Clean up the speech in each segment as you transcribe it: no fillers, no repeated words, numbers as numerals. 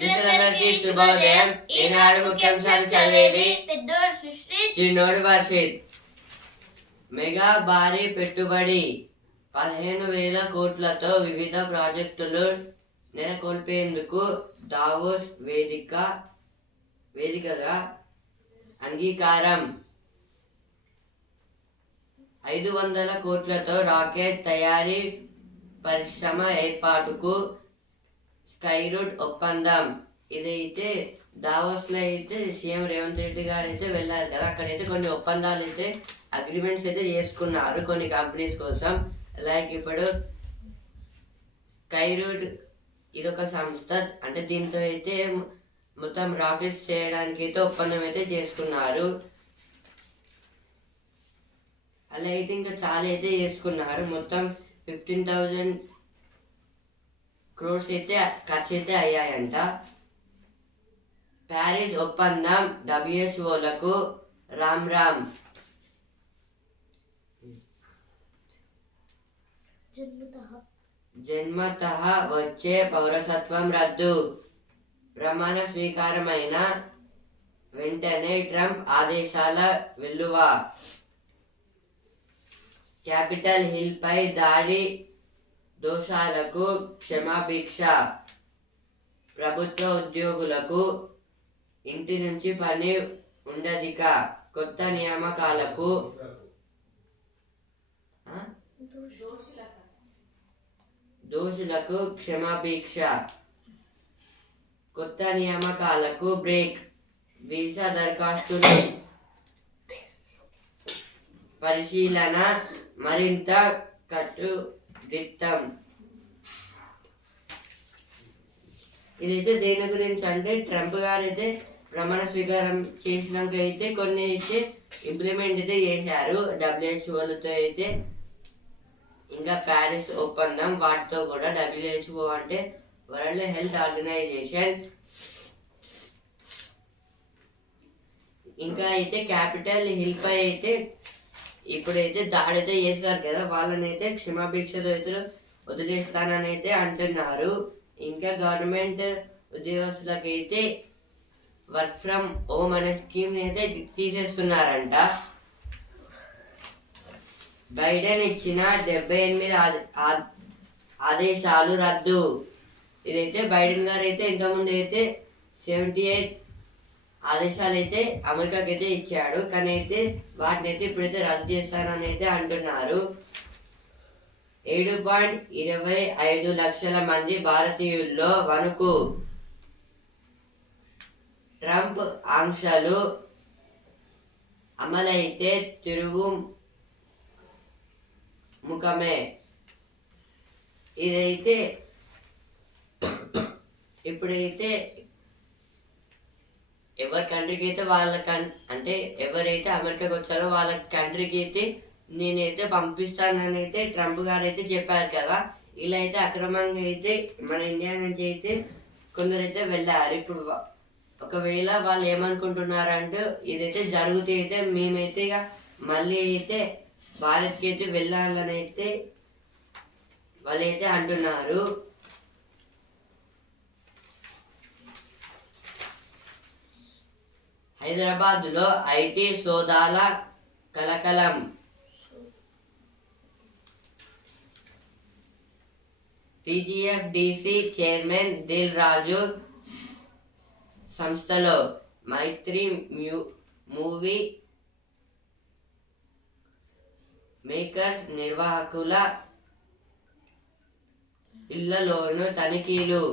మిత్రులందరికీ శుభోదయం. ఈనాడు ముఖ్యాంశాలు చదివేది పెద్దోడు సుశ్రీత్, చిన్నోడు వర్షిత్. మెగా భారీ పెట్టుబడి 15,000 కోట్లతో వివిధ ప్రాజెక్టులు నెలకొల్పేందుకు దావోస్ వేదికగా అంగీకారం. 500 కోట్లతో రాకెట్ తయారీ పరిశ్రమ ఏర్పాటుకు స్కైరూట్ ఒప్పందం. ఇదైతే దావోస్ లో అయితే సీఎం రేవంత్ రెడ్డి గారు అయితే వెళ్ళారు కదా, అక్కడైతే కొన్ని ఒప్పందాలు అయితే అగ్రిమెంట్స్ అయితే చేసుకున్నారు కొన్ని కంపెనీస్ కోసం. లైక్ ఇప్పుడు స్కైరూట్ ఇదొక సంస్థ, అంటే దీంతో అయితే మొత్తం రాకెట్స్ చేయడానికి అయితే ఒప్పందం అయితే చేసుకున్నారు. అలా అయితే ఇంకా చాలా అయితే చేసుకున్నారు. మొత్తం 15,000 crores అయితే ఖర్చు అయితే అయ్యాయంట. ప్యారిస్ ఒప్పందం WHOలకు రామ్. జన్మతః వచ్చే పౌరసత్వం రద్దు. ప్రమాణ స్వీకారమైన వెంటనే ట్రంప్ ఆదేశాల వెల్లువ. క్యాపిటల్ హిల్ పై దాడి దోషాలకు క్షమాభిక్ష. ప్రభుత్వ ఉద్యోగులకు ఇంటి నుంచి పని ఉండదిక. కొత్త నియామకాలకు దోషులకు క్షమాభిక్ష. కొత్త నియామకాలకు బ్రేక్. వీసా దరఖాస్తుల పరిశీలన మరింత కట్టుదిట్టం. ఇదైతే దేని గురించి అంటే ట్రంప్ గారు అయితే ప్రమాణ స్వీకారం చేసినాక అయితే కొన్ని అయితే ఇంప్లిమెంట్ అయితే చేశారు WHO అయితే. ఇంకా ప్యారిస్ ఒప్పందం వాటితో కూడా. WHO అంటే వరల్డ్ హెల్త్ ఆర్గనైజేషన్. ఇంకా అయితే క్యాపిటల్ హిల్ పై అయితే ఇప్పుడైతే దాడి అయితే చేస్తారు కదా, వాళ్ళని అయితే క్షమాభిక్షలు అయితే వదిలేస్తానని అయితే అంటున్నారు. ఇంకా గవర్నమెంట్ ఉద్యోగస్తులకు అయితే వర్క్ ఫ్రమ్ హోమ్ అనే స్కీమ్ అయితే తీసేస్తున్నారంట. బైడెన్ ఇచ్చిన 78 ఆదేశాలు రద్దు. ఇదైతే బైడెన్ గారు అయితే ఇంతకుముందు అయితే 78 ఆదేశాలు అయితే అమెరికాకి అయితే ఇచ్చాడు, కానీ అయితే వాటిని అయితే ఇప్పుడైతే రద్దు చేస్తానని అయితే అంటున్నారు. 7.25 లక్షల మంది భారతీయుల్లో వణుకు. ట్రంప్ ఆంక్షలు అమలైతే తిరుగు ముఖమే. ఇదైతే ఇప్పుడైతే ఎవరి కంట్రీకి అయితే వాళ్ళ అంటే ఎవరైతే అమెరికాకి వచ్చారో వాళ్ళ కంట్రీకి అయితే నేనైతే పంపిస్తానని అయితే ట్రంప్ గారు అయితే చెప్పారు కదా. ఇలా అయితే అక్రమంగా అయితే మన ఇండియా నుంచి అయితే కొందరైతే వెళ్ళారు. ఇప్పుడు ఒకవేళ వాళ్ళు ఏమనుకుంటున్నారంటే ఇదైతే జరిగితే అయితే మేమైతే ఇక మళ్ళీ అయితే భారత్కి అయితే వెళ్ళాలని అయితే వాళ్ళైతే అంటున్నారు. హైదరాబాద్లో ఐటీ సోదాల కలకలం. TGFDC చైర్మన్ దిల్ రాజు సంస్థలో మైత్రి మూవీ మేకర్స్ నిర్వాహకుల ఇళ్లలోనూ తనిఖీలు.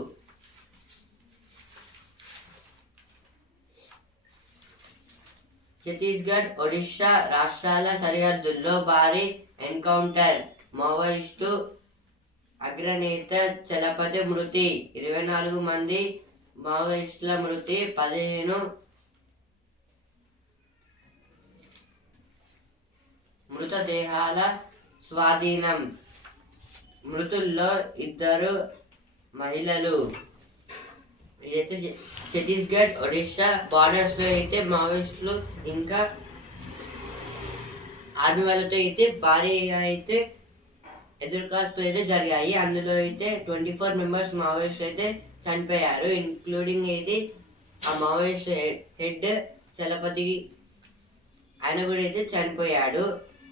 ఛత్తీస్గఢ్, ఒడిషా రాష్ట్రాల సరిహద్దుల్లో భారీ ఎన్కౌంటర్. మావోయిస్టు అగ్రనేత చలపతి మృతి. 24 మంది మావోయిస్టుల మృతి. 15 మృతదేహాల స్వాధీనం. మృతుల్లో 2 మహిళలు. ఇదైతే ఛత్తీస్గఢ్, ఒడిషా బార్డర్స్ లో అయితే మావోయిస్టులు ఇంకా ఆర్మీ వాళ్ళతో అయితే భారీగా అయితే ఎదురుకాల్పులు అయితే జరిగాయి. అందులో అయితే 24 మెంబర్స్ మావోయిస్ట్ అయితే చనిపోయారు. ఇంక్లూడింగ్ అయితే ఆ మావోయిస్ట్ హెడ్ చలపతి ఆయన కూడా అయితే చనిపోయాడు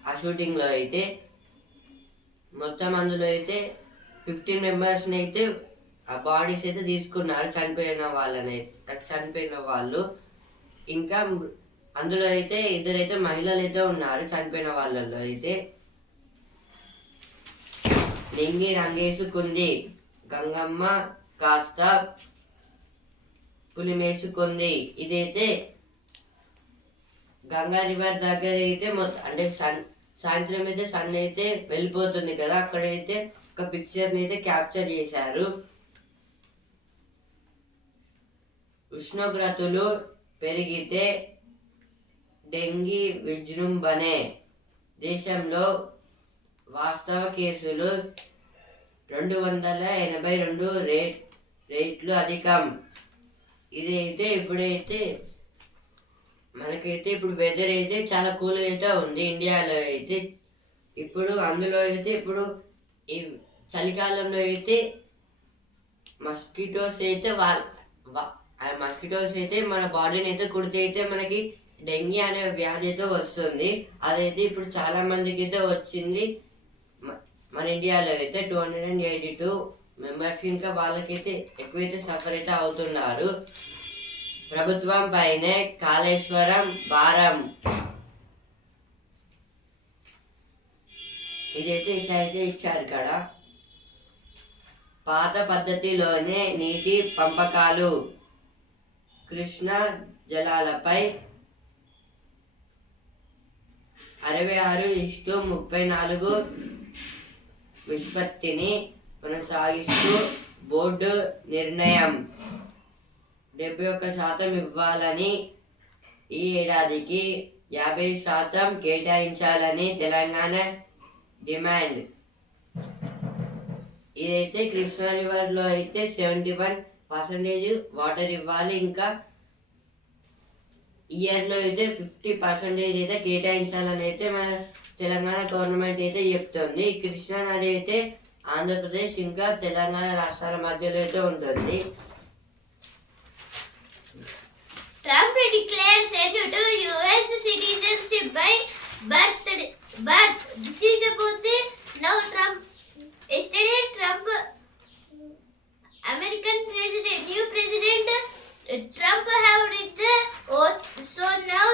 ఆ షూటింగ్లో అయితే. మొత్తం అందులో అయితే 15 మెంబర్స్ని అయితే ఆ బాడీస్ అయితే తీసుకున్నారు చనిపోయిన వాళ్ళు. ఇంకా అందులో అయితే ఇద్దరైతే మహిళలు అయితే ఉన్నారు చనిపోయిన వాళ్ళలో అయితే. నింగి రంగేసుకుంది గంగమ్మ కాస్త పులిమేసుకుంది. ఇదైతే గంగా రివర్ దగ్గర అయితే అంటే సాయంత్రం అయితే సన్ అయితే వెళ్ళిపోతుంది కదా, అక్కడైతే ఒక పిక్చర్ని అయితే క్యాప్చర్ చేశారు. ఉష్ణోగ్రతలు పెరిగితే డెంగీ విజృంభణే. దేశంలో వాస్తవ కేసులు 282 రేట్లు అధికం. ఇదైతే ఇప్పుడైతే మనకైతే ఇప్పుడు వెదర్ అయితే చాలా కూల్ అయితే ఉంది ఇండియాలో అయితే. ఇప్పుడు అందులో అయితే ఇప్పుడు ఈ చలికాలంలో అయితే మస్కిటోస్ అయితే మస్కిటోస్ అయితే మన బాడీని అయితే కుడితే అయితే మనకి డెంగీ అనే వ్యాధి అయితే వస్తుంది. అదైతే ఇప్పుడు చాలా మందికి అయితే వచ్చింది మన ఇండియాలో అయితే. 282 మెంబర్స్ ఇంకా వాళ్ళకైతే ఎక్కువైతే సఫర్ అయితే అవుతున్నారు. ప్రభుత్వం పైనే కాళేశ్వరం భారం. ఇదైతే ఇట్లా అయితే ఇచ్చారు ఇక్కడ. పాత పద్ధతిలోనే నీటి పంపకాలు. కృష్ణా జలాలపై 66:34 నిష్పత్తిని కొనసాగిస్తూ బోర్డు నిర్ణయం. 71% ఇవ్వాలని, ఈ ఏడాదికి 50% కేటాయించాలని తెలంగాణ డిమాండ్. ఇదైతే కృష్ణా రివర్లో అయితే 71% వాటర్ ఇవ్వాలి. ఇంకా ఇయర్లో అయితే 50% అయితే కేటాయించాలని అయితే మన తెలంగాణ గవర్నమెంట్ అయితే చెప్తుంది. కృష్ణా నది అయితే ఆంధ్రప్రదేశ్ ఇంకా తెలంగాణ రాష్ట్రాల మధ్యలో అయితే ఉంటుంది. Trump declares end to US citizenship by birth. This is about the now Trump. Yesterday Trump, American president, new president Trump have read the oath. So now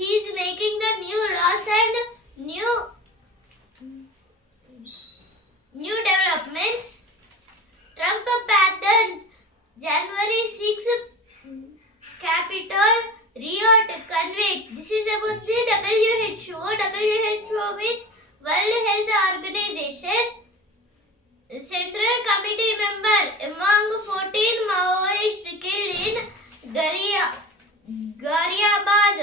he is making the new laws and new developments. Trump pardons January 6 Capitol riot convict. This is about the WHO. WHO means World Health Organization. Central Committee member among 14 Maoists killed in Ghaziabad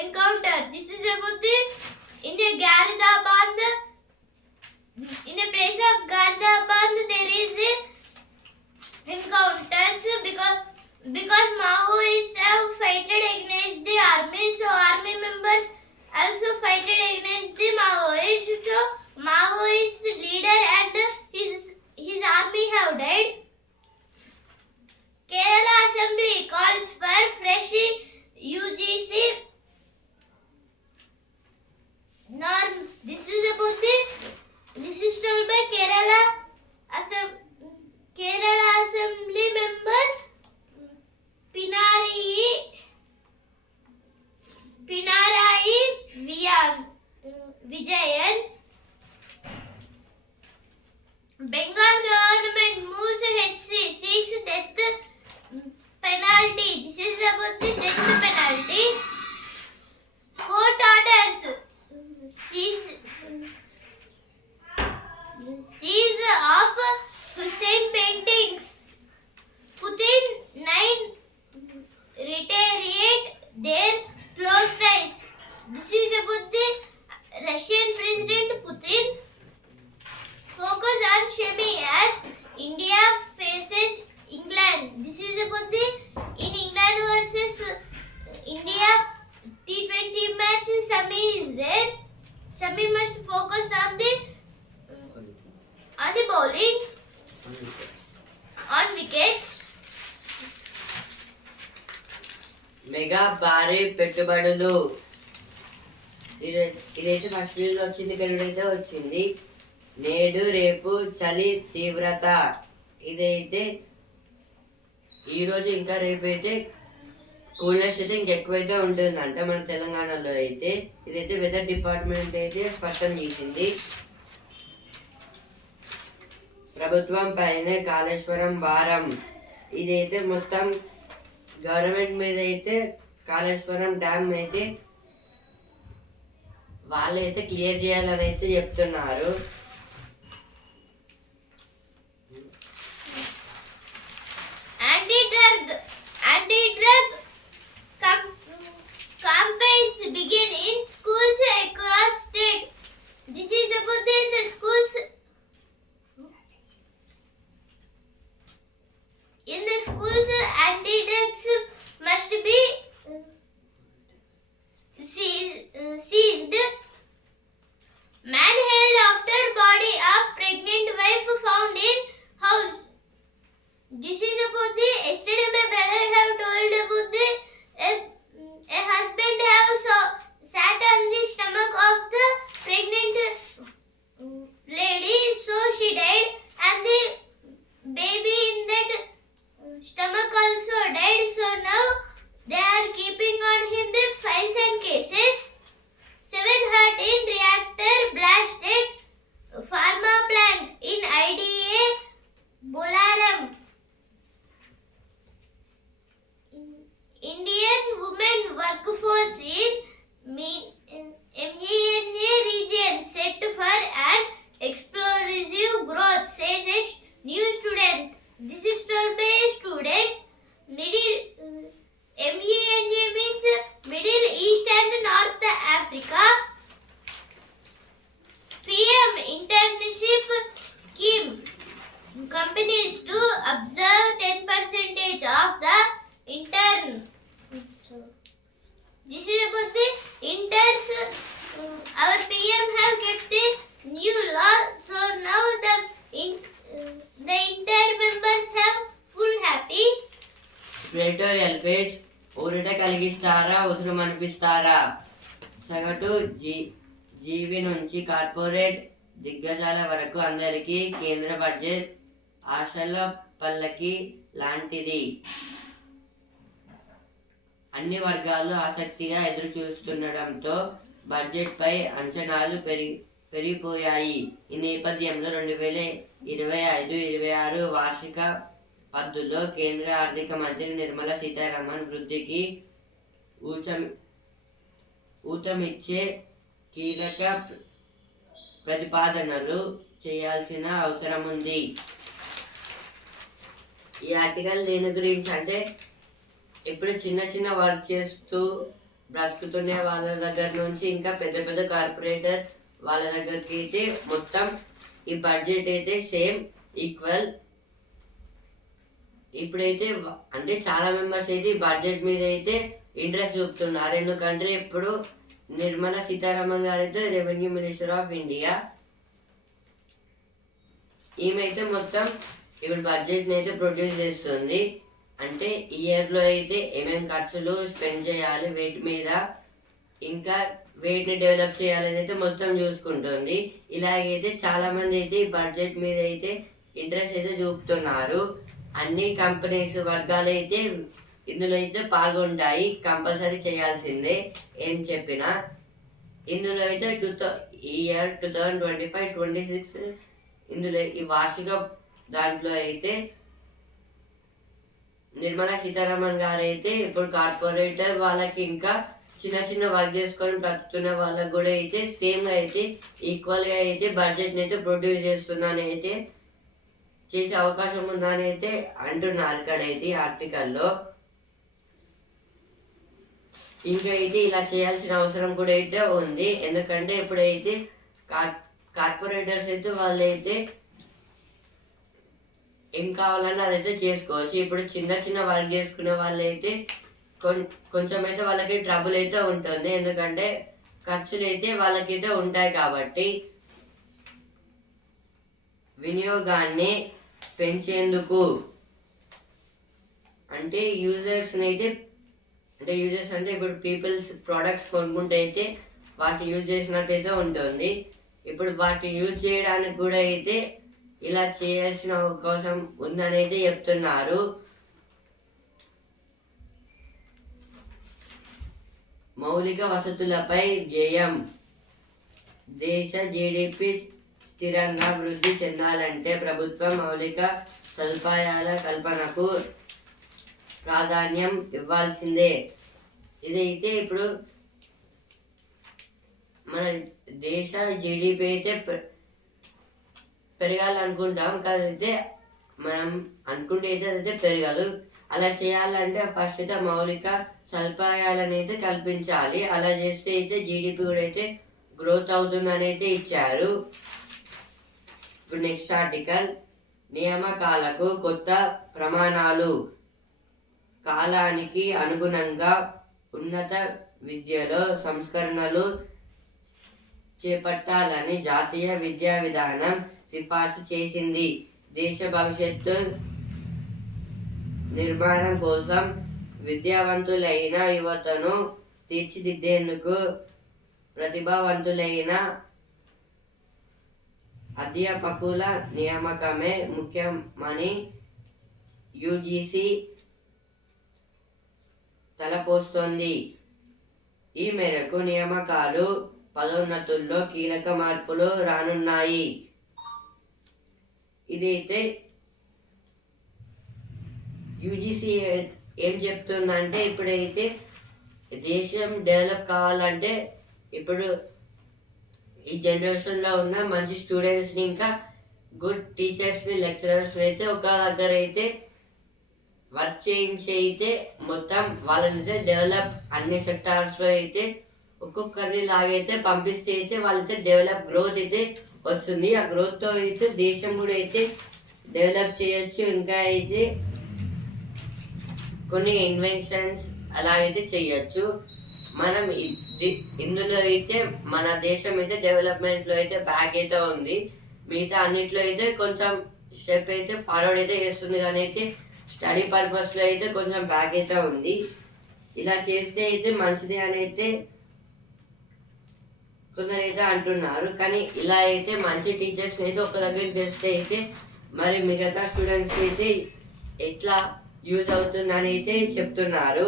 encounter. This is about the in a Ghaziabad. In a place of Ghaziabad there is the encounters because Maoists have fighted against the army, so army members also fighted against the Maoists. So Maoist leader and his army have died. Kerala Assembly calls for fresh UGC norms. This is told by Kerala Assembly member Pinarayi Vijayan. Mega భారీ పెట్టుబడులు. ఇదైతే first news వచ్చింది, ఇక్కడ వచ్చింది. నేడు రేపు చలి తీవ్రత. ఇదైతే ఈరోజు ఇంకా రేపు అయితే కూల్నెస్ అయితే ఇంకెక్కువైతే ఉంటుందంట మన తెలంగాణలో అయితే. ఇదైతే వెదర్ డిపార్ట్మెంట్ అయితే స్పష్టం చేసింది. ప్రభుత్వం పైన కాళేశ్వరం భారం. ఇదైతే మొత్తం గవర్నమెంట్ మీద అయితే కాళేశ్వరం డ్యామ్ అయితే వాళ్ళైతే క్లియర్ చేయాలని అయితే చెప్తున్నారు. Anti-drug campaigns begin in schools across state. This is about in the schools. In the schools, anti-drugs must be seized. Man held after body of pregnant wife found in house. This is about the yesterday my brother have told about the a husband have sat on the stomach of the pregnant lady, so she died, and the baby in that stomach also died. So now they are keeping on him the files and cases. 713 reactor blasted pharma plant in IDA Bolaram. Indian women workforce in MENA region set for an explosive growth, says a new student. This is told by a student. MENA means Middle East and North Africa. PM internship scheme. Companies to observe 10% of the intern. This is about the interns. Our PM have kept a new law, so now the intern members have full happy. ప్లేటోరియల్ page. ఊరట కలిగిస్తారా, ఉసురు అనిపిస్తారా? సగటు జీవి నుంచి corporate దిగ్గజాల వరకు అందరికీ కేంద్ర budget ఆశల పల్లకి లాంటిది. అన్ని వర్గాలు ఆసక్తిగా ఎదురు చూస్తుండటంతో బడ్జెట్ పై అంచనాలు పెరిగిపోయాయి. ఈ నేపథ్యంలో 2025-26 వార్షిక పద్దులో కేంద్ర ఆర్థిక మంత్రి నిర్మలా సీతారామన్ వృద్ధికి ఊతమిచ్చే కీలక ప్రతిపాదనలు చేయాల్సిన అవసరం ఉంది. ఈ ఆర్టికల్ దేని గురించి అంటే, ఇప్పుడు చిన్న చిన్న వర్క్ చేస్తూ బ్రతుకుతున్న వాళ్ళ దగ్గర నుంచి ఇంకా పెద్ద పెద్ద కార్పొరేటర్ వాళ్ళ దగ్గరికి అయితే మొత్తం ఈ బడ్జెట్ అయితే సేమ్ ఈక్వల్. ఇప్పుడైతే అంటే చాలా మెంబర్స్ అయితే ఈ బడ్జెట్ మీద అయితే ఇంట్రెస్ట్ చూపుతున్నారు. ఎందుకంటే ఇప్పుడు నిర్మలా సీతారామన్ గారు అయితే రెవెన్యూ మినిస్టర్ ఆఫ్ ఇండియా. ఈమె అయితే మొత్తం ఇప్పుడు బడ్జెట్ని అయితే ప్రొడ్యూస్ చేస్తుంది. అంటే ఇయర్లో అయితే ఏమేమి ఖర్చులు స్పెండ్ చేయాలి వీటి మీద, ఇంకా వీటిని డెవలప్ చేయాలని అయితే మొత్తం చూసుకుంటుంది. ఇలాగైతే చాలా మంది అయితే ఈ బడ్జెట్ మీద అయితే ఇంట్రెస్ట్ అయితే చూపుతున్నారు. అన్ని కంపెనీస్ వర్గాలు అయితే ఇందులో అయితే పాల్గొంటాయి, కంపల్సరీ చేయాల్సిందే ఏం చెప్పినా. ఇందులో అయితే ఇయర్ 2025-26 ఇందులో ఈ వార్షిక దాంట్లో అయితే నిర్మలా సీతారామన్ గారు అయితే ఇప్పుడు కార్పొరేటర్ వాళ్ళకి ఇంకా చిన్న చిన్న వర్క్ చేసుకొని బ్రతుకుతున్న వాళ్ళకి కూడా అయితే సేమ్గా అయితే ఈక్వల్గా అయితే బడ్జెట్ని అయితే ప్రొడ్యూస్ చేస్తున్నాను అయితే చేసే అవకాశం ఉందని అయితే అంటున్నారు ఇక్కడైతే ఆర్టికల్లో. ఇంకా అయితే ఇలా చేయాల్సిన అవసరం కూడా అయితే ఉంది. ఎందుకంటే ఇప్పుడైతే కార్పొరేటర్స్ అయితే వాళ్ళైతే ఏం కావాలన్నా అదైతే చేసుకోవచ్చు. ఇప్పుడు చిన్న చిన్న వర్క్ చేసుకునే వాళ్ళైతే కొంచెం అయితే వాళ్ళకి ట్రబుల్ అయితే ఉంటుంది. ఎందుకంటే ఖర్చులు అయితే వాళ్ళకైతే ఉంటాయి కాబట్టి వినియోగాన్ని పెంచేందుకు అంటే యూజర్స్ని అయితే అంటే యూజెస్ అంటే ఇప్పుడు పీపుల్స్ ప్రోడక్ట్స్ కొనుక్కుంటే అయితే వాటిని యూజ్ చేసినట్టయితే ఉంటుంది. ఇప్పుడు వాటిని యూజ్ చేయడానికి కూడా అయితే ఇలా చేయాల్సిన అవకాశం ఉందని అయితే చెప్తున్నారు. మౌలిక వసతులపై వ్యయం. దేశ జీడిపి స్థిరంగా వృద్ధి చెందాలంటే ప్రభుత్వం మౌలిక సదుపాయాల కల్పనకు ప్రాధాన్యం ఇవ్వాల్సిందే. ఇదైతే ఇప్పుడు మన దేశ జీడిపి అయితే పెరగాలనుకుంటాం, కాదైతే మనం అనుకుంటే అయితే అదైతే పెరగదు. అలా చేయాలంటే ఫస్ట్ అయితే మౌలిక సదుపాయాలను అయితే కల్పించాలి. అలా చేస్తే అయితే జీడిపి కూడా అయితే గ్రోత్ అవుతుందని అయితే ఇచ్చారు. ఇప్పుడు నెక్స్ట్ ఆర్టికల్, నియామకాలకు కొత్త ప్రమాణాలు. కాలానికి అనుగుణంగా ఉన్నత విద్యలో సంస్కరణలు చేపట్టాలని జాతీయ విద్యా విధానం సిఫార్సు చేసింది. దేశ భవిష్యత్తు నిర్మాణం కోసం విద్యావంతులైన యువతను తీర్చిదిద్దేందుకు ప్రతిభావంతులైన అధ్యాపకుల నియామకమే ముఖ్యమని యూజీసీ తలపోస్తోంది. ఈ మేరకు నియామకాలు, పదోన్నతుల్లో కీలక మార్పులు రానున్నాయి. ఇదైతే యూజీసీ ఏం చెప్తుందంటే ఇప్పుడైతే దేశం డెవలప్ కావాలంటే ఇప్పుడు ఈ జనరేషన్లో ఉన్న మంచి స్టూడెంట్స్ని ఇంకా గుడ్ టీచర్స్ని లెక్చరర్స్ని అయితే ఒక దగ్గర అయితే వర్క్ చేయించి అయితే మొత్తం వాళ్ళనైతే డెవలప్ అన్ని సెక్టార్స్లో అయితే ఒక్కొక్కరిని లాగైతే పంపిస్తే అయితే వాళ్ళైతే డెవలప్ గ్రోత్ అయితే వస్తుంది. ఆ గ్రోత్తో అయితే దేశం కూడా అయితే డెవలప్ చేయొచ్చు. ఇంకా అయితే కొన్ని ఇన్వెన్షన్స్ అలాగైతే చేయొచ్చు. మనం ఇందులో అయితే మన దేశం అయితే డెవలప్మెంట్లో అయితే బ్యాక్ అయితే ఉంది. మిగతా అన్నిట్లో అయితే కొంచెం స్టెప్ అయితే ఫార్వర్డ్ అయితే చేస్తుంది, కానీ అయితే స్టడీ పర్పస్లో అయితే కొంచెం బ్యాక్ అయితే ఉంది. ఇలా చేస్తే అయితే మంచిది అని అయితే కొందరు అయితే అంటున్నారు. కానీ ఇలా అయితే మంచి టీచర్స్ని అయితే ఒక దగ్గరికి తెస్తే అయితే మరి మిగతా స్టూడెంట్స్కి అయితే ఎట్లా యూజ్ అవుతుందని అయితే చెప్తున్నారు.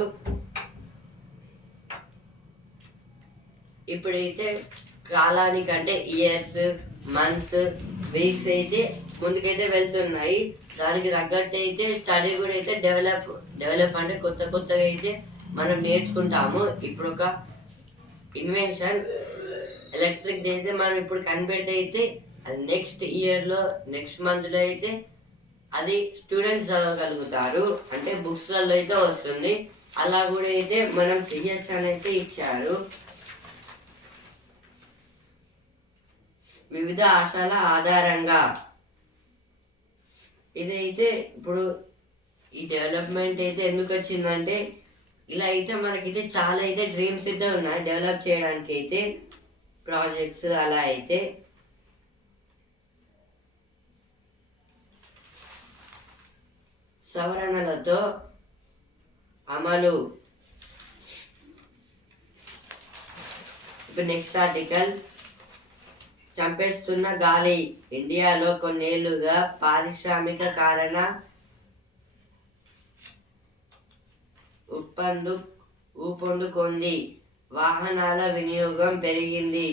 ఇప్పుడైతే కాలానికంటే ఇయర్స్, మంత్స్, వీక్స్ అయితే ముందుకైతే వెళ్తున్నాయి. దానికి తగ్గట్టు అయితే స్టడీ కూడా అయితే డెవలప్ అంటే కొత్తగా అయితే మనం నేర్చుకుంటాము. ఇప్పుడు ఒక ఇన్వెన్షన్ ఎలక్ట్రిక్ అయితే మనం ఇప్పుడు కనిపెడితే అయితే అది నెక్స్ట్ ఇయర్లో నెక్స్ట్ మంత్లో అయితే అది స్టూడెంట్స్ చదవగలుగుతారు, అంటే బుక్స్లలో అయితే వస్తుంది. అలా కూడా అయితే మనం చెయ్యొచ్చు అని అయితే ఇచ్చారు. వివిధ ఆశల ఆధారంగా ఇదైతే ఇప్పుడు ఈ డెవలప్మెంట్ అయితే ఎందుకు వచ్చిందంటే ఇలా అయితే మనకైతే చాలా అయితే డ్రీమ్స్ అయితే ఉన్నాయి డెవలప్ చేయడానికి అయితే, ప్రాజెక్ట్స్ అలా అయితే. సవరణలతో అమలు. ఇప్పుడు నెక్స్ట్ ఆర్టికల్, చంపేస్తున్న గాలి. ఇండియాలో కొన్నేళ్లుగా పారిశ్రామిక కారణ ఊపందుకుంది. వాహనాల వినియోగం పెరిగింది.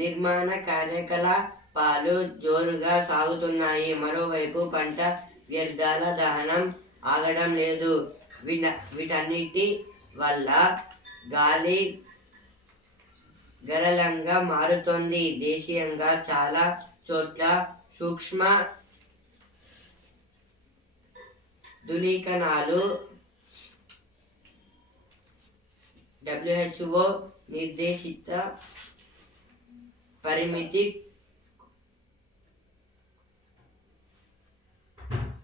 నిర్మాణ కార్యకలాపాలు జోరుగా సాగుతున్నాయి. మరోవైపు పంట వ్యర్థాల దహనం ఆగడం లేదు. వీటన్నిటి వల్ల గాలి గరళంగా మారుతోంది. దేశీయంగా చాలా చోట్ల సూక్ష్మ ధూళికణాలు WHO నిర్దేశిత పరిమితి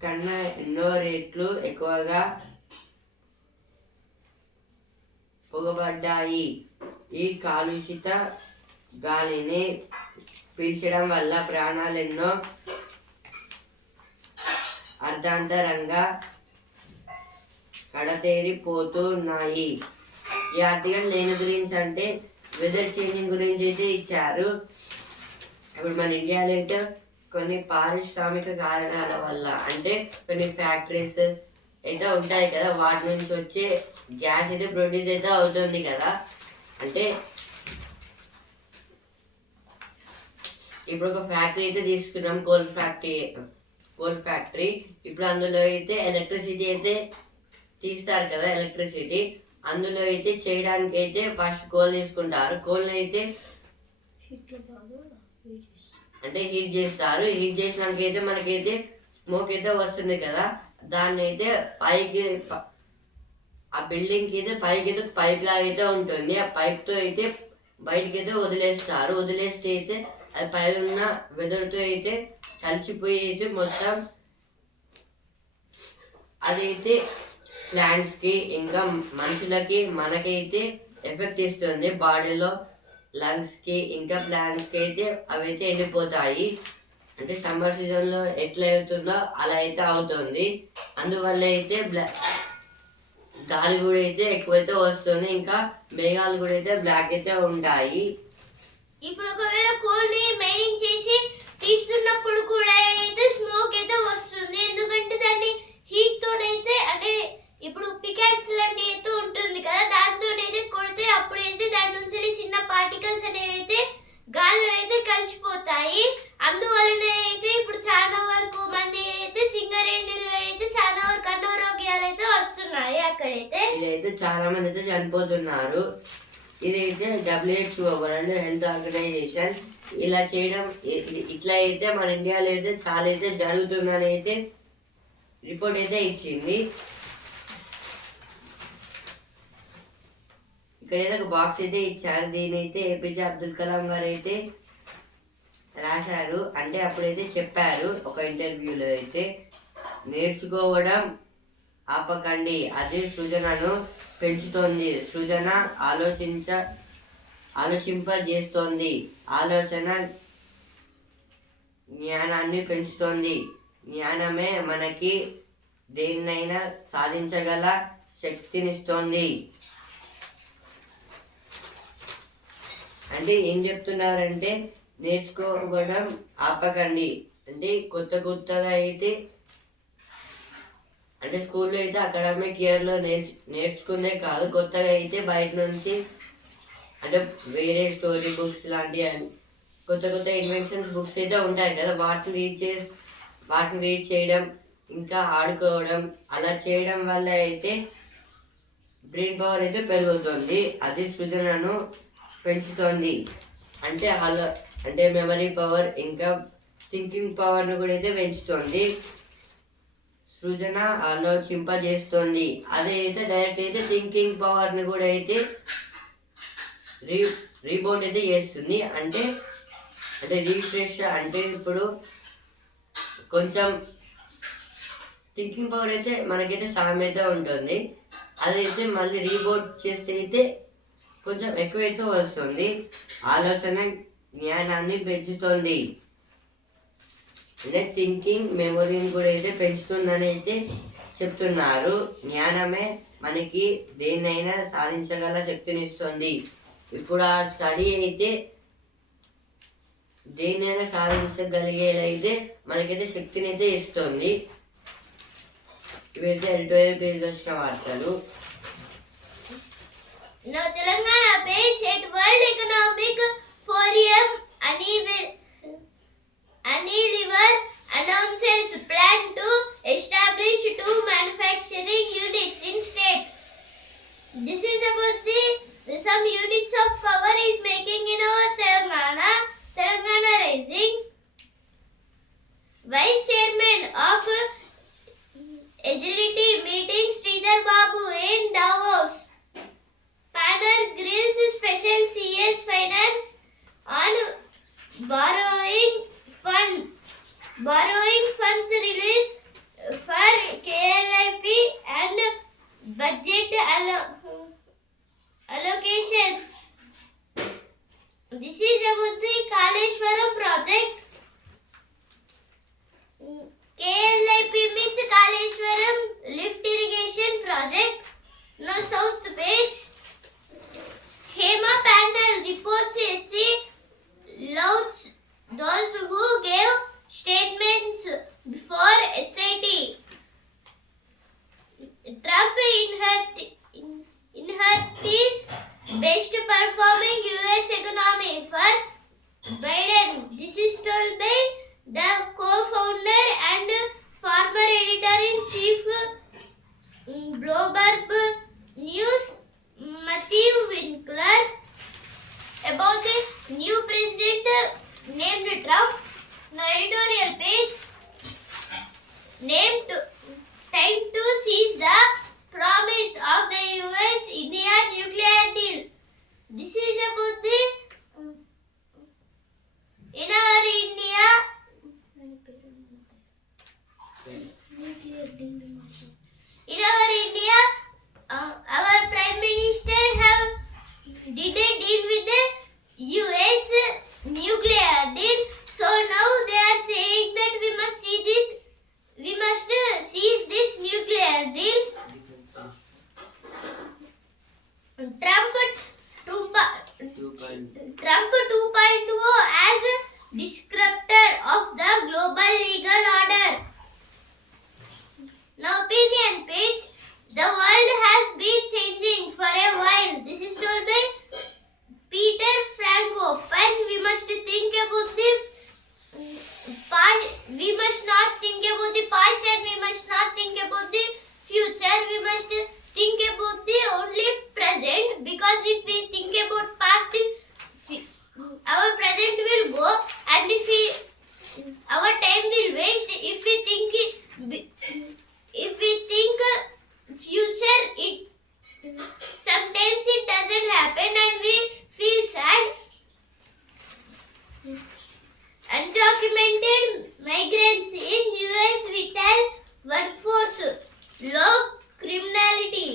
కన్నా ఎన్నో రెట్లు ఎక్కువగా పొగబడ్డాయి. ఈ కాలుషిత గాలిని పీల్చడం వల్ల ప్రాణాలెన్నో అర్ధాంతరంగా కడతేరిపోతున్నాయి. ఈ ఆర్టికల్ దేని గురించి అంటే వెదర్ చేంజింగ్ గురించి అయితే ఇచ్చారు. ఇప్పుడు మన ఇండియాలో అయితే కొన్ని పారిశ్రామిక కారణాల వల్ల అంటే కొన్ని ఫ్యాక్టరీస్ అయితే ఉంటాయి కదా, వాటి నుంచి వచ్చే గ్యాస్ అయితే ప్రొడ్యూస్ అయితే అవుతుంది కదా. అంటే ఇప్పుడు ఒక ఫ్యాక్టరీ అయితే తీసుకున్నాం, కోల్ ఫ్యాక్టరీ. ఇప్పుడు అందులో అయితే ఎలక్ట్రిసిటీ అయితే తీస్తారు కదా, ఎలక్ట్రిసిటీ అందులో అయితే చేయడానికి అయితే ఫస్ట్ కోల్ తీసుకుంటారు. కోల్ అయితే అంటే హీట్ చేస్తారు. హీట్ చేసినాక అయితే మనకైతే స్మోక్ అయితే వస్తుంది కదా, దాన్ని అయితే పైకి ఆ బిల్డింగ్కి అయితే పైకి అయితే పైప్ లాగా అయితే ఉంటుంది. ఆ పైప్తో అయితే బయటికి అయితే వదిలేస్తారు. వదిలేస్తే అయితే అది పైన ఉన్న వెదర్తో అయితే కలిసిపోయి అయితే మొత్తం అదైతే ప్లాంట్స్కి ఇంకా మనుషులకి మనకైతే ఎఫెక్ట్ ఇస్తుంది. బాడీలో లంగ్స్కి ఇంకా ప్లాంట్స్కి అయితే అవి అయితే ఎండిపోతాయి. అంటే సమ్మర్ సీజన్లో ఎట్లా అవుతుందో అలా అయితే అవుతుంది. అందువల్ల అయితే గాలి కూడా అయితే ఎక్కువైతే వస్తుంది, ఇంకా మేఘాలు కూడా అయితే బ్లాక్ అయితే ఉంటాయి. ఇప్పుడు ఒకవేళ కోల్ ని మైనింగ్ చేసి తీస్తున్నప్పుడు కూడా అయితే స్మోక్ అయితే వస్తుంది. ఎందుకంటే దాన్ని హీట్ తోనైతే అంటే ఇప్పుడు పికాక్స్ లాంటి అయితే ఉంటుంది కదా, దాంతోనైతే కొడితే అప్పుడైతే దాని నుంచి చిన్న పార్టికల్స్ అనేవి అయితే గాల్లో అయితే కలిసిపోతాయి. అందువలన అయితే ఇప్పుడు చాలా వరకు మంది అయితే సింగరేణిలో అయితే చాలా వరకు అనారోగ్యాలు అయితే వస్తున్నాయి. అక్కడైతే ఇదైతే చాలా మంది అయితే చనిపోతున్నారు. ఇదైతే WHO వరల్డ్ హెల్త్ ఆర్గనైజేషన్ ఇలా చేయడం, ఇట్లా అయితే మన ఇండియాలో అయితే చాలా అయితే జరుగుతుందని అయితే రిపోర్ట్ అయితే ఇచ్చింది. ఇక్కడైతే ఒక బాక్స్ అయితే ఇచ్చారు. దీని అయితే APJ అబ్దుల్ కలాం గారు అయితే రాశారు. అంటే అప్పుడైతే చెప్పారు ఒక ఇంటర్వ్యూలో అయితే, నేర్చుకోవడం ఆపకండి, అది సృజనను పెంచుతోంది. సృజన ఆలోచింపజేస్తోంది. ఆలోచన జ్ఞానాన్ని పెంచుతోంది. జ్ఞానమే మనకి దేన్నైనా సాధించగల శక్తినిస్తోంది. అంటే ఏం చెప్తున్నారంటే నేర్చుకోవడం ఆపకండి. అంటే కొత్తగా అయితే అంటే స్కూల్లో అయితే అకాడమిక్ ఇయర్లో నేర్చుకునే కాదు, కొత్తగా అయితే బయట నుంచి అంటే వేరే స్టోరీ బుక్స్ లాంటి కొత్త ఇన్వెన్షన్స్ బుక్స్ అయితే ఉంటాయి కదా, వాటిని రీడ్ చేయడం ఇంకా ఆడుకోవడం అలా చేయడం వల్ల అయితే బ్రెయిన్ పవర్ అయితే పెరుగుతుంది. అది సృజనను పెంచుతుంది. అంటే మెమరీ పవర్ ఇంకా థింకింగ్ పవర్ను కూడా అయితే పెంచుతుంది. సృజన ఆలోచింపజేస్తుంది. అదైతే డైరెక్ట్ అయితే థింకింగ్ పవర్ని కూడా అయితే రీబౌట్ అయితే చేస్తుంది. అంటే రీఫ్రెష్ అంటే ఇప్పుడు కొంచెం థింకింగ్ పవర్ అయితే మనకైతే సగం అయితే ఉంటుంది. అదైతే మళ్ళీ రీబౌట్ చేస్తే అయితే కొంచెం ఎక్కువైతే వస్తుంది. ఆలోచన జ్ఞానాన్ని పెంచుతుంది. అంటే థింకింగ్ మెమొరీని కూడా అయితే పెంచుతుందని అయితే చెప్తున్నారు. జ్ఞానమే మనకి దేన్నైనా సాధించగల శక్తినిస్తుంది. ఇప్పుడు ఆ స్టడీ అయితే దేన్నైనా సాధించగలిగేదైతే మనకైతే శక్తిని అయితే ఇస్తుంది. ఇవైతే ఎడిటోరియల్ పేజ్ వచ్చిన వార్తలు. Now Telangana page at World Economic Forum Unilever announces plan to establish 2 manufacturing units in state. This is about some units of power is making in our Telangana Rising. Vice Chairman of Agility meeting Sridhar Babu in Davos. Panel grills special CS finance on borrowing funds release for KLIP and budget allocations. This is about the Kaleshwaram project. KLIP means Kaleshwaram lift irrigation project. project. Now south page. Hema panel reports SC lauded those who gave statements before SIT. Trump in her piece best performing US economy for Biden. This is told by the co-founder and former editor-in-chief Bloomberg News, Matthew Winkler, about the new president named Trump. Now editorial page. Named trying to seize the promise of the US-India nuclear deal. This is about the in our India in our India our Prime Minister did a deal with the US nuclear deal. So now they are saying that we must seize this nuclear deal. Trump 2.0 as a disruptor of the global legal order. Now opinion page. The world has been changing for a while. This is told by Peter Franco. And we must think about the past. We must not think about the past and we must not think about the future. We must think about the only present, because if we think about past, our present will go, and our time will waste. If we think future, sometimes it doesn't happen and we feel sad. Undocumented migrants in US vital workforce, low criminality.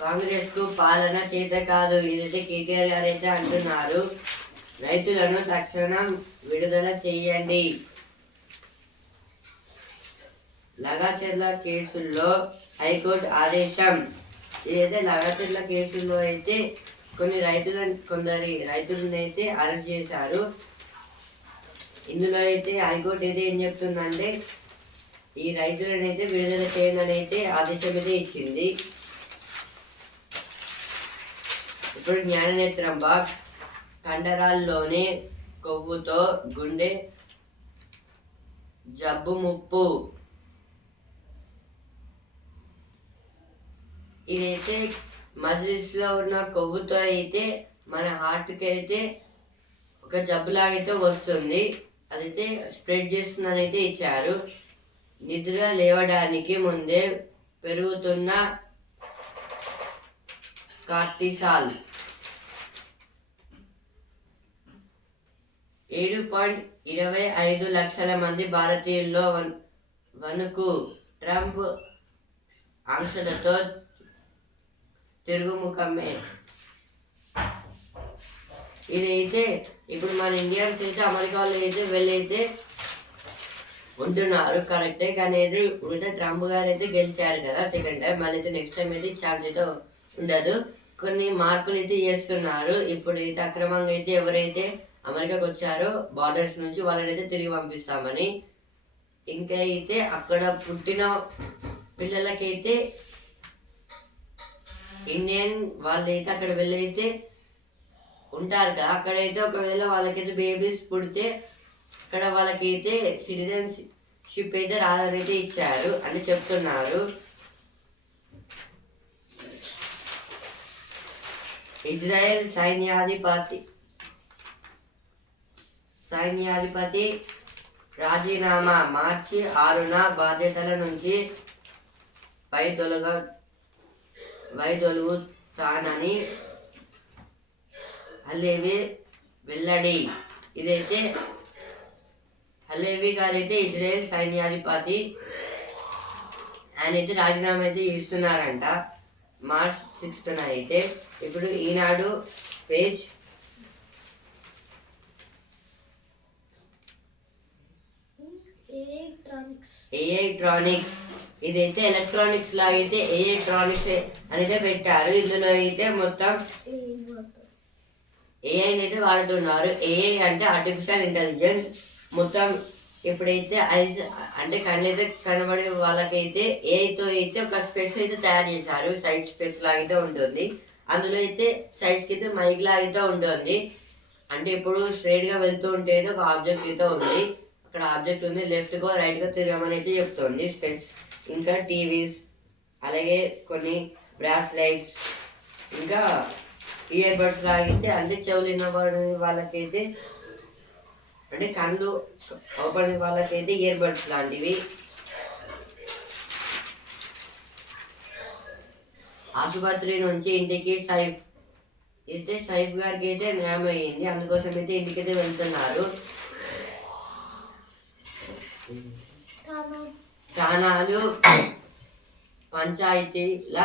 Congress కు పాలన చేత కాదు, ఇదైతే కేటీఆర్ గారు అయితే అంటున్నారు. రైతులను తక్షణం విడుదల చేయండి. లగాచెర్ల కేసుల్లో హైకోర్టు ఆదేశం. ఇదైతే లగాచెర్ల కేసుల్లో అయితే కొందరి రైతులను అయితే అరెస్ట్ చేశారు. ఇందులో అయితే హైకోర్టు అయితే ఏం చెప్తుందంటే ఈ రైతులను అయితే విడుదల చేయండి అని అయితే ఆదేశం అయితే ఇచ్చింది. ఇప్పుడు జ్ఞాననేత్రం బాగ్. కండరాల్లోనే కొవ్వుతో గుండె జబ్బు ముప్పు. ఇదైతే మజిల్స్లో ఉన్న కొవ్వుతో అయితే మన హార్ట్కి అయితే ఒక జబ్బులాగైతే వస్తుంది. అదైతే స్ప్రెడ్ చేస్తుందని అయితే ఇచ్చారు. నిద్ర లేవడానికి ముందే పెరుగుతున్న కార్టిసాల్. 7.25 లక్షల మంది భారతీయుల్లో వణుకు. ట్రంప్ ఆంక్షలతో తిరుగుముఖమే. ఇదైతే ఇప్పుడు మన ఇండియన్స్ అయితే అమెరికాలో అయితే వెళ్ళైతే ఉంటున్నారు, కరెక్టే. కానీ అయితే ఇప్పుడైతే ట్రంప్ గారు అయితే గెలిచారు కదా సెకండ్ టైం. మళ్ళీ అయితే నెక్స్ట్ టైం అయితే ఛాన్స్ అయితే ఉండదు. కొన్ని మార్పులు అయితే చేస్తున్నారు. ఇప్పుడైతే అక్రమంగా అయితే ఎవరైతే అమెరికాకు వచ్చారో బార్డర్స్ నుంచి వాళ్ళని అయితే తిరిగి పంపిస్తామని. ఇంకా అయితే అక్కడ పుట్టిన పిల్లలకైతే ఇండియన్ వాళ్ళైతే అక్కడ వెళ్ళైతే ఉంటారు కదా, అక్కడైతే ఒకవేళ వాళ్ళకైతే బేబీస్ పుడితే అక్కడ వాళ్ళకైతే సిటిజన్షిప్ అయితే రాదనైతే ఇచ్చారు అని చెప్తున్నారు. ఇజ్రాయెల్ సైన్యాధిపతి రాజీనామా. మార్చి 6న బాధ్యతల నుంచి వైదొలుగుతానని హలేవి వెల్లడి. ఇదైతే హలేవి గారైతే ఇజ్రాయెల్ సైన్యాధిపతి, ఆయన అయితే రాజీనామా అయితే ఇస్తున్నారంట మార్చ్ 6న అయితే. ఇప్పుడు ఈనాడు పేజ్. ఏఐట్రానిక్స్ ఇదైతే ఎలక్ట్రానిక్స్ లో అయితే ఎలక్ట్రానిక్స్ అనేది పెట్టారు. ఇందులో అయితే మొత్తం ఏఐ అయితే వాడుతున్నారు. ఏఐ అంటే ఆర్టిఫిషియల్ ఇంటెలిజెన్స్. మొత్తం ఎప్పుడైతే ఐస్ అంటే కళ్ళైతే కనబడే వాళ్ళకైతే ఏఐతో అయితే ఒక స్పెట్స్ అయితే తయారు చేశారు. సైడ్ స్పెట్స్ లాగైతే ఉంటుంది. అందులో అయితే సైడ్స్ కి అయితే మైక్ లాగైతే ఉంటుంది. అంటే ఇప్పుడు స్ట్రైట్ గా వెళ్తూ ఉంటే అయితే ఒక ఆబ్జెక్ట్ అయితే ఉంది. అక్కడ ఆబ్జెక్ట్ ఉంది, లెఫ్ట్ గో రైట్ గా తిరగమని అయితే చెప్తుంది. స్పెట్స్ ఇంకా టీవీస్, అలాగే కొన్ని బ్రాస్లైట్స్, ఇంకా ఇయర్ బడ్స్ లాగైతే అంటే చెవులు వినబడిన వాళ్ళకైతే అంటే కళ్ళు ఓపెన్ వాళ్ళకైతే ఇయర్ బడ్స్ లాంటివి. ఆసుపత్రి నుంచి ఇంటికి సైఫ్ గారికి అయితే న్యాయం అయ్యింది. అందుకోసం అయితే ఇంటికైతే వెళ్తున్నారు. స్థానాలు పంచాయతీల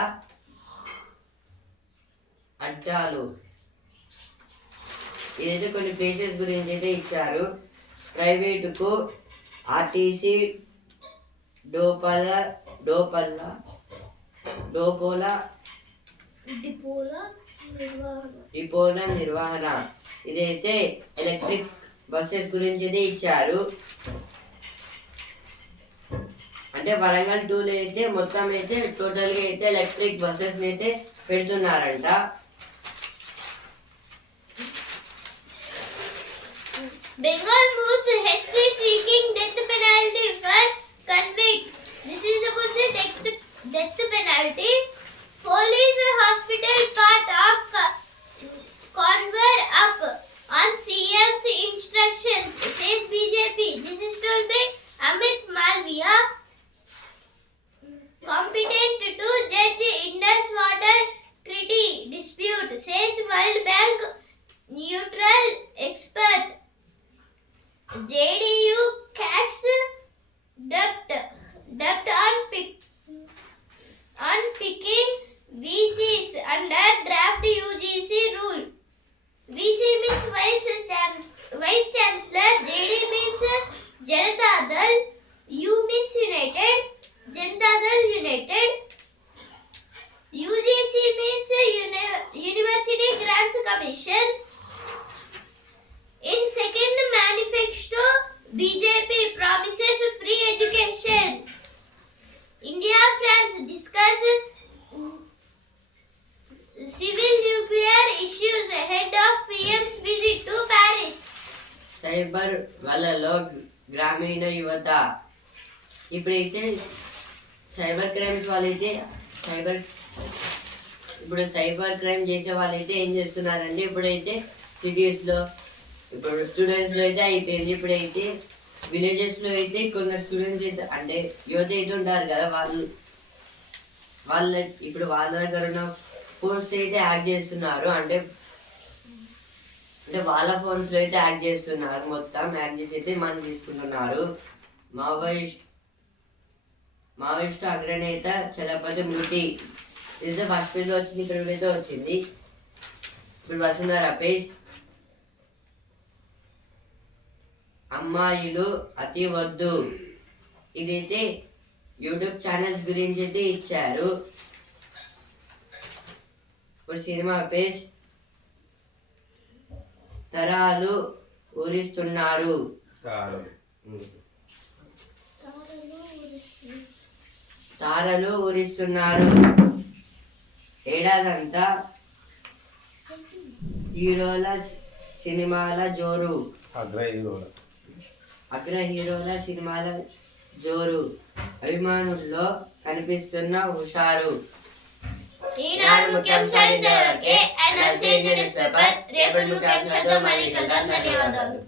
అడ్డాలు, ఇదైతే కొన్ని ప్లేసెస్ గురించి అయితే ఇచ్చారు. ప్రైవేటుకు ఆర్టీసీ డోపోల డిపోల నిర్వహణ, ఇదైతే ఎలక్ట్రిక్ బస్సెస్ గురించి అయితే ఇచ్చారు. అంటే వరంగల్ 2లో అయితే మొత్తం అయితే టోటల్గా అయితే ఎలక్ట్రిక్ బస్సెస్ అయితే పెడుతున్నారంట. Bengal moves HC seeking death penalty for convicts. This is about the death penalty. Police hospital part of Conver up on CM's instructions, says BJP. This is told by Amit Malviya, competent to judge Indus water treaty dispute, says World Bank neutral expert. JDU cash debt on picking VCs under draft UGC rule. VC means Vice Chancellor, JD means Janata Dal, U means United, Janata Dal United. UGC means University Grants Commission. In second manifesto, BJP promises free education. India France discuss civil nuclear issues ahead of PM's visit to Paris. Cyber వలలో గ్రామీణ యువత, ఇప్పుడైతే cyber crimes వాళ్ళైతే cyber crime చేసే వాళ్ళైతే ఏం చేస్తున్నారంటే ఇప్పుడైతే సిటీస్లో ఇప్పుడు స్టూడెంట్స్లో అయితే అయిపోయింది. ఇప్పుడైతే విలేజెస్లో అయితే కొందరు స్టూడెంట్స్ అయితే అంటే యువత అయితే ఉంటారు కదా, వాళ్ళ ఇప్పుడు వాళ్ళ దగ్గర ఉన్న ఫోన్స్ అయితే హ్యాక్ చేస్తున్నారు. అంటే వాళ్ళ ఫోన్స్లో అయితే హ్యాక్ చేస్తున్నారు. మొత్తం హ్యాక్ చేసి అయితే మనం తీసుకుంటున్నారు. మావోయిస్టు అగ్రనేత చలపతి మృతి, ఇదైతే ఫస్ట్ పేజ్లో వచ్చింది, ఇక్కడ అయితే వచ్చింది. ఇప్పుడు వస్తున్నారు ఆ పేజ్. అమ్మాయిలు అతి వద్దు, ఇదైతే యూట్యూబ్ ఛానల్స్ గురించి అయితే ఇచ్చారు. ఇప్పుడు సినిమా పేజ్. తరాలు ఊరిస్తున్నారు, తారలు ఊరిస్తున్నారు. ఏడాదంతా హీరోల సినిమాల జోరు, అగ్ర హీరోల సినిమాల జోరు, అభిమానుల్లో కనిపిస్తున్న హుషారు. ఈనాడు ముఖ్యాంశాలు ఇంతవరకే. రేపటి ముఖ్యాంశాలతో మళ్ళీ కలుద్దాం. ధన్యవాదాలు.